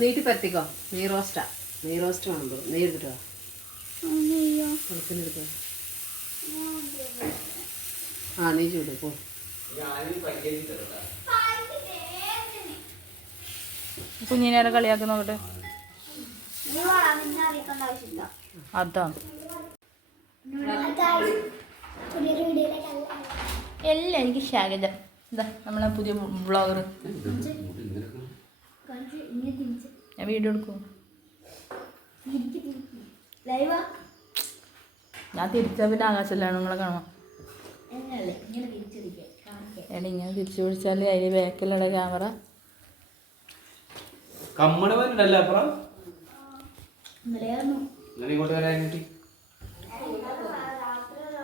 നീട്ടി പരത്തിക്കോ. നെയ് റോസ്റ്റാ നെയ് റോസ്റ്റ് വേണം തോന്നുന്നു നെയ്യ് എടുത്തിട്ടോ ആ നീ ചൂട് പോ. കുഞ്ഞിനെ കളിയാക്കി നോക്കട്ടെ. അതാ. എല്ലാം എനിക്ക് ശാഖ ഇതാ നമ്മളെ പുതിയ ബ്ലോഗർ ഞാൻ വീഡിയോ എടുക്കും. ഞാൻ തിരിച്ചാ പിന്നെ ആകാശമല്ലാണ് നിങ്ങളെ കാണാം എടി ഇങ്ങനെ തിരിച്ചു പിടിച്ചാൽ അതിന് ബാക്കിലുള്ള ക്യാമറ കമ്മണ പോയിട്ടുണ്ടല്ലേ അപ്പുറം? ഇന്നലെ ഇങ്ങോട്ട് വരാനായിട്ട്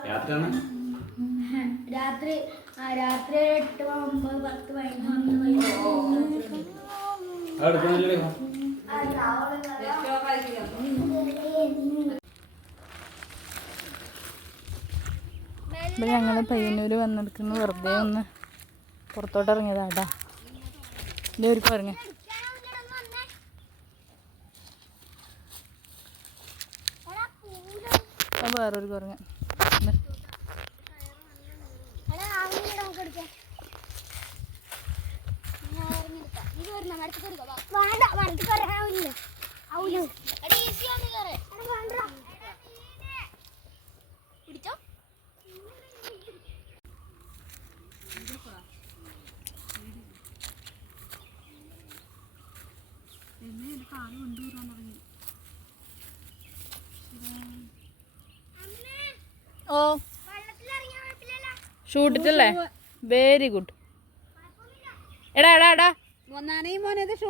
യാത്രയാണ് രാത്രി ആ രാത്രി എട്ട് ഒമ്പത് പത്ത് പതിനൊന്ന്. ഇപ്പം ഞങ്ങൾ പയ്യന്നൂർ വന്നെടുക്കുന്ന വെറുതെ ഒന്ന് പുറത്തോട്ട് ഇറങ്ങിയതാട്ടാ ഇതേ ഒരു അത് വേറൊരു കുരങ്ങ് വേണ്ട വരത്ത് കയറാവില്ല പിടിച്ചോ? ഓ. ഷൂട്ടിട്ടല്ലേ? വെരി ഗുഡ് എടാ എടാ എടാ. മോനത് ഷൂ.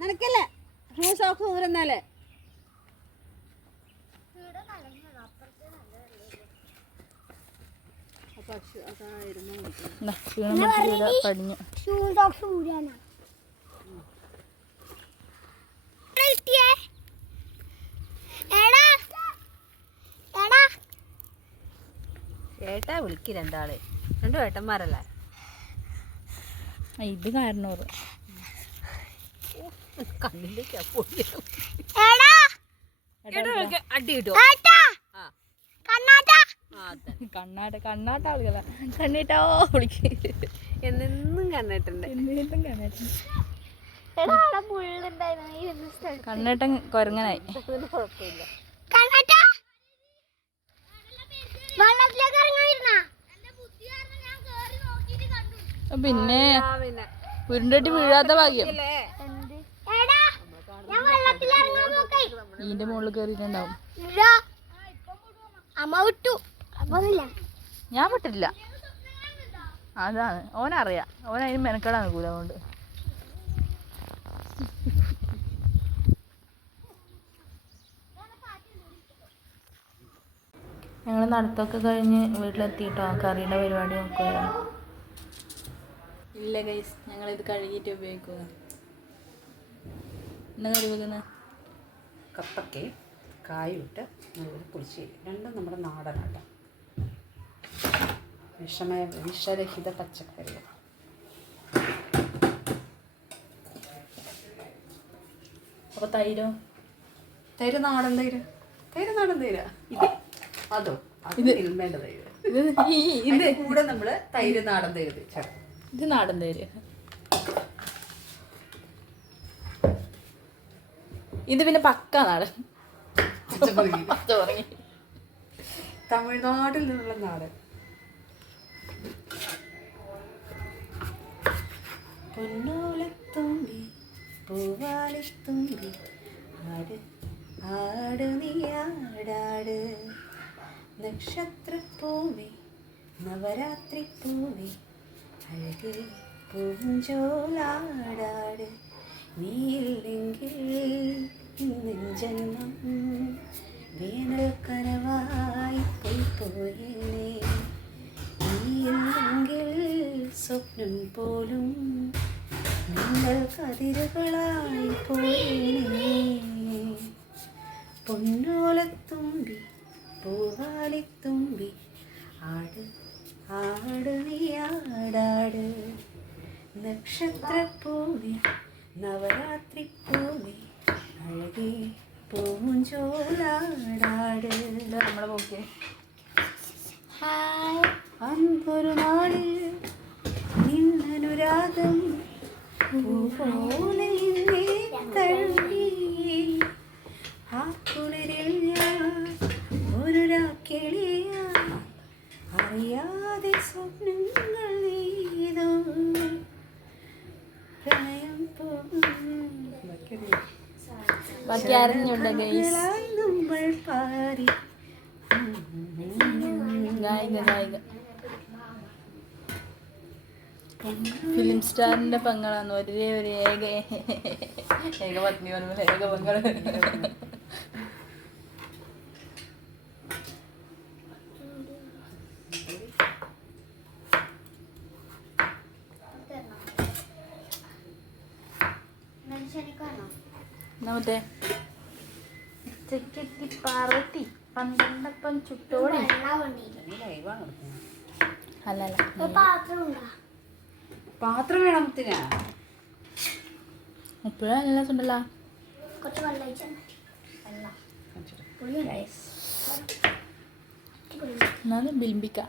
നിനക്കല്ലേ ഷൂ നനക്കല്ലേ ഊരുന്നാലേ. ഇതാ, ഇതാ ഷൂ സോക്സ് ഊരാനാ. എടാ എടാ. ഏട്ടാ വിളിക്ക് രണ്ടാൾ. രണ്ടു ഏട്ടന്മാരല്ലേ? ഇത് കാരണോറ് കണ്ണിലേക്ക് അടി കിട്ടോ. കണ്ണാട്ടാ. കണ്ണാട്ട ആളുകളാ. കണ്ണീട്ടോ വിളിക്ക് എന്നെന്നും ഈ ഇരുന്ന സ്ഥലത്ത് കണ്ണേട്ടൻ കൊരങ്ങനായി. കുഴപ്പമില്ല. പിന്നെ ഉരുണ്ടട്ടി വീഴാത്ത ഭാഗ്യം. ഇതിന്റെ മുകളിൽ കയറിയിട്ടുണ്ടാവും ഇതാ. അമ്മ വിട്ടു. ഞാൻ വിട്ടില്ല അതാണ്. ഓനറിയാം. ഓൻ അതിന് മെനക്കെടാൻ നിൽക്കൂല അതുകൊണ്ട്. ഞങ്ങൾ നടത്തൊക്കെ കഴിഞ്ഞ് വീട്ടിലെത്തിയിട്ടോ കറിയുടെ പരിപാടി നോക്കുമായിരുന്നു ഇല്ല ഗൈസ് ഞങ്ങളിത് കഴുകിയിട്ട് ഉപയോഗിക്കുക എന്നാ കറി വെക്കുന്നത് കപ്പയ്ക്ക് നമ്മൾ നല്ലൊരു പുളിശ്ശേരി രണ്ടും നമ്മുടെ നാടനാട്ട. വിഷമ വിഷരഹിത പച്ചക്കറികൾ. അപ്പോൾ തൈരോ? തൈര് നാടൻ തൈര്. തൈര് നാടൻ തൈര? ഇത് അതോ? അത് തിരുമേണ്ട തൈര്. ഇത് കൂടെ നമ്മൾ തൈര് നാടൻ തൈര് ഇത് നാടൻ തൈര്. ഇത് പിന്നെ പക്ക നാടൻ. പറങ്ങി തമിഴ്നാട്ടിൽ നിന്നുള്ള നാടൻ. പൊന്നോലത്തുമ്പി പൂവാലിത്തുമ്പി ആട് ആട് നീ ആടാട്. നക്ഷത്രപ്പൂവി നവരാത്രി പൂവി അഴകി പൂഞ്ചോലാടാട്. നീയില്ലെങ്കിൽ ജന്മം വേനൽ കനവായി പോയി പോയേനെ നീയില്ലെങ്കിൽ സ്വപ്നം പോലും നിങ്ങൾ കതിരുകളായി പോയേനെ. പൊന്നോലത്തുമ്പി പൂവാലിത്തുമ്പി ആട് ആട് നീ ആടാട്. നക്ഷത്രപ്പൂവി നവരാത്രി പൂവേ അഴകേ പൂഞ്ചോലാടാട് നമ്മളെ പോക്കേ അന്തൊരു നാളിൽ നിന്നനുരാഗം പൂപോലെ തഴുകി. ആ ബാക്കി അറിഞ്ഞുണ്ട് ഫിലിം സ്റ്റാറിന്റെ പെങ്ങളാണ് ഒരേ ഒരു ഏക ഏക പത്നി ഏക പാത്രം വേണം മുത്തിനാ ഇപ്പോഴും നല്ല സുണ്ടല്ലോ കുറച്ച് വെള്ളം എന്നാലും ബിൽബിക്ക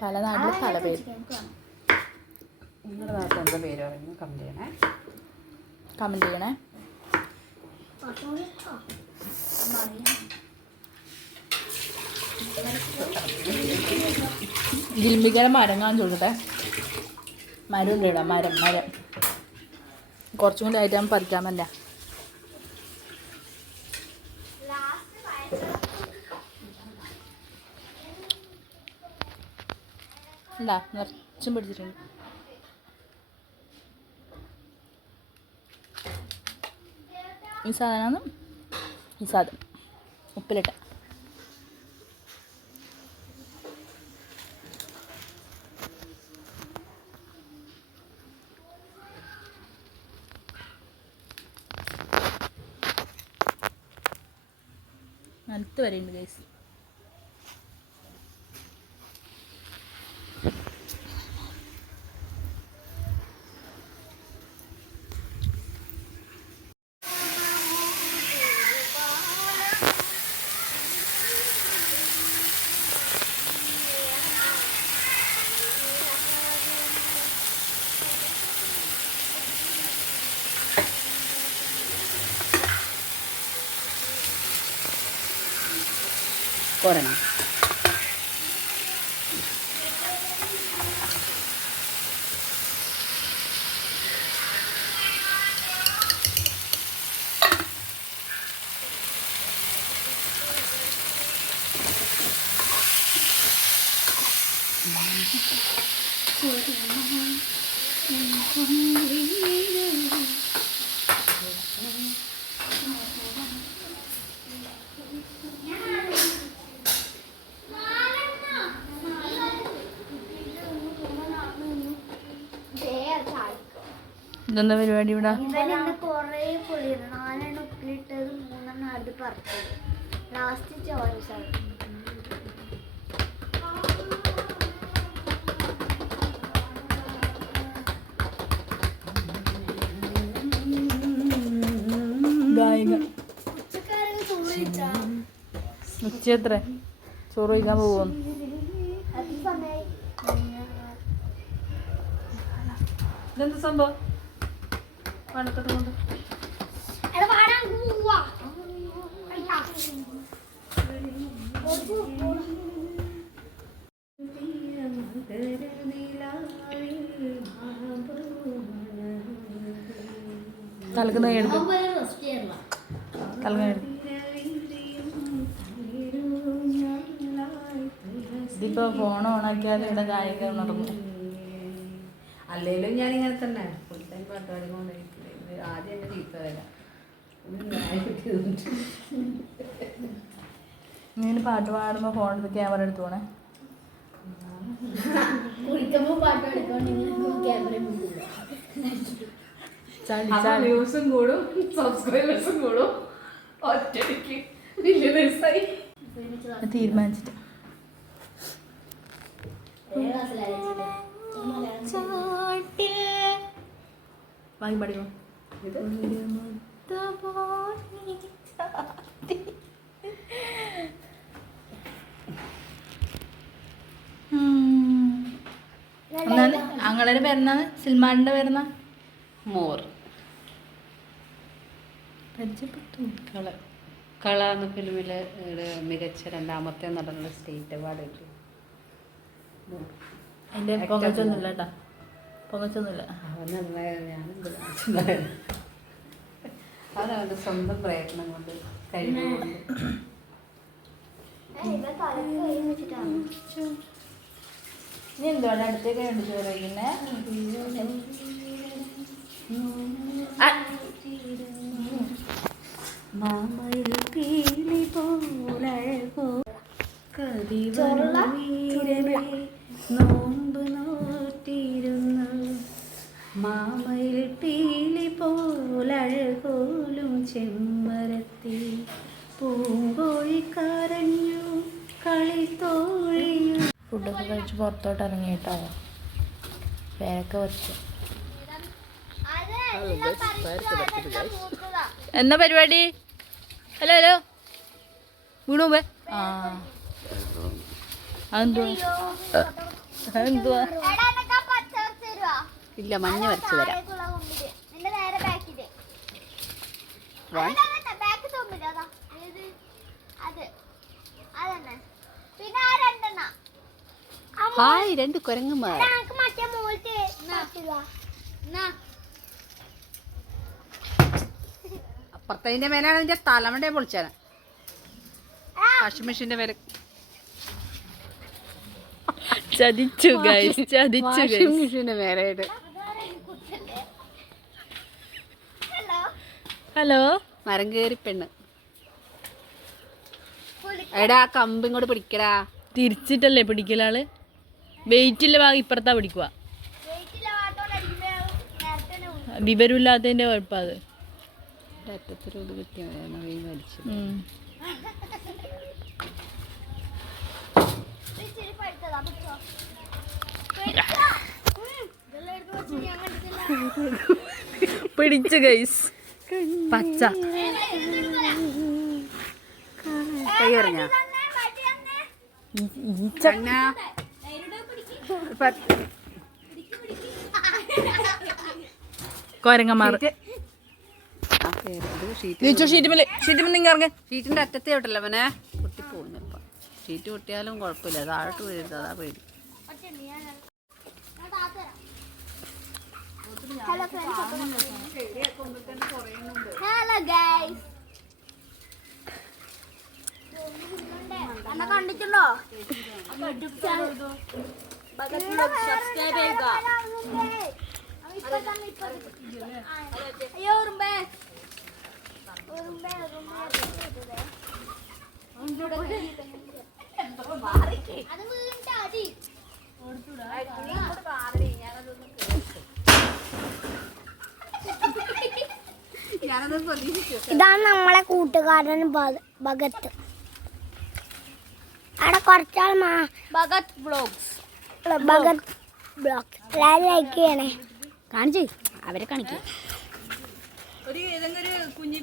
പല നാട്ടിലും പല പേര്. നിങ്ങളുടെ നാട്ടിൽ എന്താ പേര് പറയുന്നു കമന്റ് ചെയ്യണേ. കമന്റ് ചെയ്യണേ. ബിൽബിക്കയുടെ മരം കാണാൻ ചോദിക്കട്ടെ? മരം ഉണ്ട് ഇടാം മരം മരം. കുറച്ചും കൂടി ആയിട്ട് പറിക്കാമല്ല? ഇല്ല നിറച്ചും പിടിച്ചിട്ടുണ്ട്. ഈ സാധനമാണ് ഈ സാധനം ഉപ്പിലിട്ട. അടുത്ത് വരെയുണ്ട് ഗൈസ് പോരണം ഇതെന്താ പരിപാടി ഇവിടെ ഇവനിന്ന് കൊറേ പുളിയിരുന്നു ഗായിക പരിപാടി ഇവിടെ? ഉച്ച എത്ര? ചോറ് കഴിക്കാൻ പോകുന്നു ഇതെന്താ സംഭവം? പണക്കെട്ട് കൊണ്ട് എടാ പാടാൻ പോവാ. അയ്യാ. ഒരു പോ- തലക്കുന്ന എടുക്കും തലക്കുന്ന എടുക്കും. ഇതിപ്പോ ഫോൺ ഓണാക്കിയാൽ ഇവിടെ കായിക നടന്നു അല്ലേലും ഞാൻ ഇങ്ങനെ തന്നെ. ഫുൾ ടൈം പാട്ടുപാടി കൊണ്ടിരിക്കില്ല ഇത് ആദ്യം എന്റെ ചീത്ത വരാം നീ പാട്ട് പാടുമ്പോൾ ഫോൺ എടുത്ത് ക്യാമറ എടുത്തു പോണേ. കുളിക്കുമ്പോ പാട്ട് പഠിക്കോണ്ടെങ്കിൽ ക്യാമറ ചളി ചളി. വ്യൂസും കൂടും സബ്സ്ക്രൈബേഴ്സും കൂടും. ഒറ്റയ്ക്ക് വലിയ ദിവസമായി തീരുമാനിച്ചിട്ട്. വാങ്ങി പാടിക്കോ. ഇത് ഒരു മുത്തുപോലെ ചാത്തി. ഉം. എന്നാൽ അങ്ങളെ പേരെന്നാണ് സിൽമാനിന്റെ പേരെന്നാ? മോർ. പരിചയപ്പെട്ടു. കള കള എന്ന ഫിലിമിൽ മികച്ച രണ്ടാമത്തെ നടനുള്ള സ്റ്റേറ്റ് അവാർഡ് കിട്ടി. എന്റെ പൊങ്ങച്ചൊന്നുമില്ല കേട്ടാ. പൊങ്ങച്ചൊന്നുമില്ല. അവന്റെ സ്വന്തം പ്രയത്നം കൊണ്ട് കഴിവുകൊണ്ട് ഇവ തലക്ക് കൈ വെച്ചിട്ടാണ് നീ എന്തുവാണ് അടുത്തേക്ക് വേണ്ടി ചോദിക്കുന്നേ മാമയിൽ പീലി പോലഴകോ കതിവീരനെ നോമ്പ് നോറ്റിരുന്നു മാമയിൽ പീലി പോലഴകോലും ചെമ്മരത്തി പൂങ്കോഴി കരഞ്ഞു കളി കളിത്തോഴിയും. ഫുഡൊക്കെ കഴിച്ച് പുറത്തോട്ട് ഇറങ്ങിയിട്ടോ പേരൊക്കെ വെച്ചു. എന്നാ പരിപാടി? Hello hello. വീണു പേ ആ. അതെന്തുവാ? അതെന്തുവാ എടാ എനക്ക് ആ പച്ച വരച്ച് തരുവാ ഇല്ല മഞ്ഞ വരച്ചു തരാം. ഹായ് രണ്ട് മോളത്തെ അപ്പുറത്തതിന്റെ മേലാണ് നിന്റെ തലമണ്ടയെ പൊളിച്ചാണ് വാഷിംഗ് മെഷീന്റെ മേലെ. ചതിച്ചു ഗൈസ് ചതിച്ചു വാഷിംഗ് മെഷീന്റെ മേലെയായിട്ട് ഹലോ ഹലോ? മരം കയറി പെണ്ണ്. എടാ ആ കമ്പ് ഇങ്ങോട്ട് പിടിക്കടാ. തിരിച്ചിട്ടല്ലേ പിടിക്കലാൾ? വെയിറ്റില്ല ഭാഗം ഇപ്പുറത്താ പിടിക്കുക. വിവരമില്ലാത്തതിന്റെ കുഴപ്പം അത്. അറ്റത്തിലൂടെ വലിച്ചു. പിടിച്ചു ഗൈസ് പച്ച. കൈ എറിഞ്ഞ തന്നെ, വടി തന്നെ. ചങ്ങ കോരങ്ങന്മാർ ഷീറ്റിന്റെ അറ്റത്തെ വിട്ടല്ല അവനെ. പൊട്ടിപ്പോകുന്നപ്പ ഷീറ്റ് പൊട്ടിയാലും കുഴപ്പമില്ല. താഴോട്ട് വീഴരുത് അതാ പേടി ഒറ്റയുണ്ട്, ഞാൻ ഞാൻ താത്ത തരാം. ഹലോ ഫ്രണ്ട്സ് ഹലോ ഗൈസ് എന്നെ കണ്ടിട്ടുണ്ടോ സബ്സ്ക്രൈബ് ചെയ്യുക അയ്യോ ഉറുമ്പേ. ഉറുമ്പേ ഉറുമ്പേ അത് വീണ്ടാ അടി ഞാനത് ഇതാണ് നമ്മളെ കൂട്ടുകാരൻ ഭഗത്ത് അവിടെ കുറച്ചാൾ ഭഗത് ബ്ലോഗ്സ്. ഭഗത് ബ്ലോഗ് എല്ലാവരും ലൈക്ക് ചെയ്യണേ. കാണിച്ചു? അവരെ കാണിക്കാം. ഒരു ഏതെങ്കിലും ഒരു കുഞ്ഞി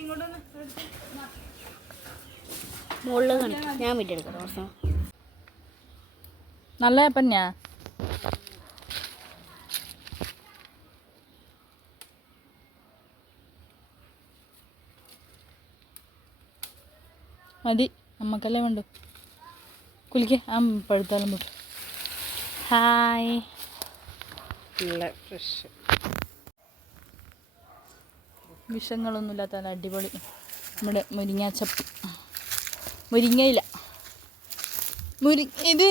ഇങ്ങോട്ട് മുകളിൽ കാണിക്കും. ഞാൻ ദിവസം നല്ല പഞ്ഞാ മതി. നമുക്കല്ലേ വേണ്ടു. കുലിക്ക് ആ പഴുത്താലും പോട്ടു. ഹായ്. നല്ല ഫ്രഷ് വിഷങ്ങളൊന്നുമില്ലാത്ത നല്ല അടിപൊളി നമ്മുടെ മുരിങ്ങാച്ചപ്പ്. മുരിങ്ങയില. മുരി ഇത്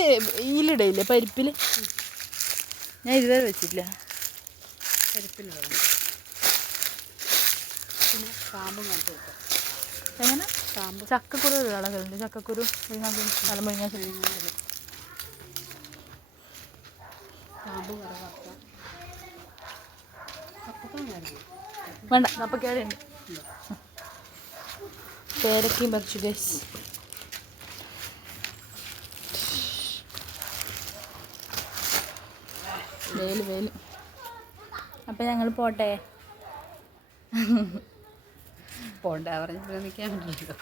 ഇതിലിടയില്ലേ പരിപ്പിൽ ഞാൻ ഇതുവരെ വെച്ചിട്ടില്ല. പരിപ്പിൽ പിന്നെ പാമ്പും കണ്ടു എങ്ങനെ? പാമ്പ് ചക്കക്കുരു ചക്കക്കുരു നല്ല മുരിങ്ങാച്ചപ്പ് പാമ്പ് കറവാക്കാം. അപ്പക്കാണായിരുന്നു. വേണ്ട അപ്പം കേടുണ്ട് പേരക്കയും പറിച്ചു ഗൈസ് വേൽ വേൽ. അപ്പം ഞങ്ങൾ പോട്ടെ. പോണ്ട? പറഞ്ഞപ്പോൾ നിൽക്കാൻ പറ്റില്ലല്ലോ.